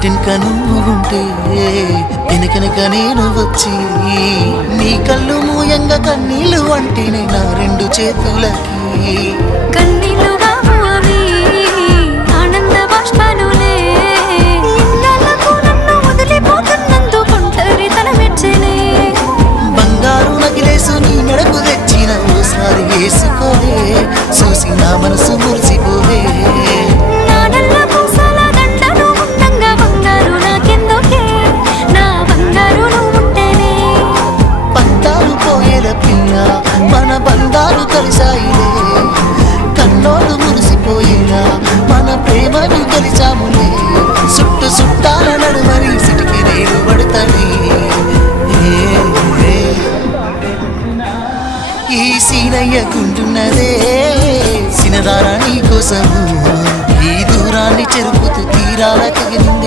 ఇంటింక నువ్వు ఉంటే వెనకనక నేను వచ్చి నీ కళ్ళు మూయంగా కన్నీళ్ళు అంటేనే నా రెండు చేతులకి కన్నీళ్ళుగా అవి ఆనంద బాష్పాలులే ఇన్నాళ్ళకు నన్ను వదిలిపోతున్నందుకు ఒంటరితనం మెచ్చనే బంగారు నగిలేసు నీ మెడకు తెచ్చిన ఓసారి వేసుకోవే చూసి నా మనసు మురిసిపోవే నా నల్ల పూసల దండను ఉండంగా బంగారు నాకెందుకే నా బంగారు నువ్వు ఉంటేనే పంతాలు పోయేల పిల్ల మన బంధాలు కలిసాయిలే కన్నోళ్ళు మురిసిపోయేలా మన ప్రేమను కలిసాములే చుట్టు చుట్టాల నడుమని సిటికి నేను పడతానే ఈ సీనయ్యకుంటున్నదే సినదారా నీ కోసము ఈ దూరాన్ని చెరుపుతూ తీరాల తగిలిందే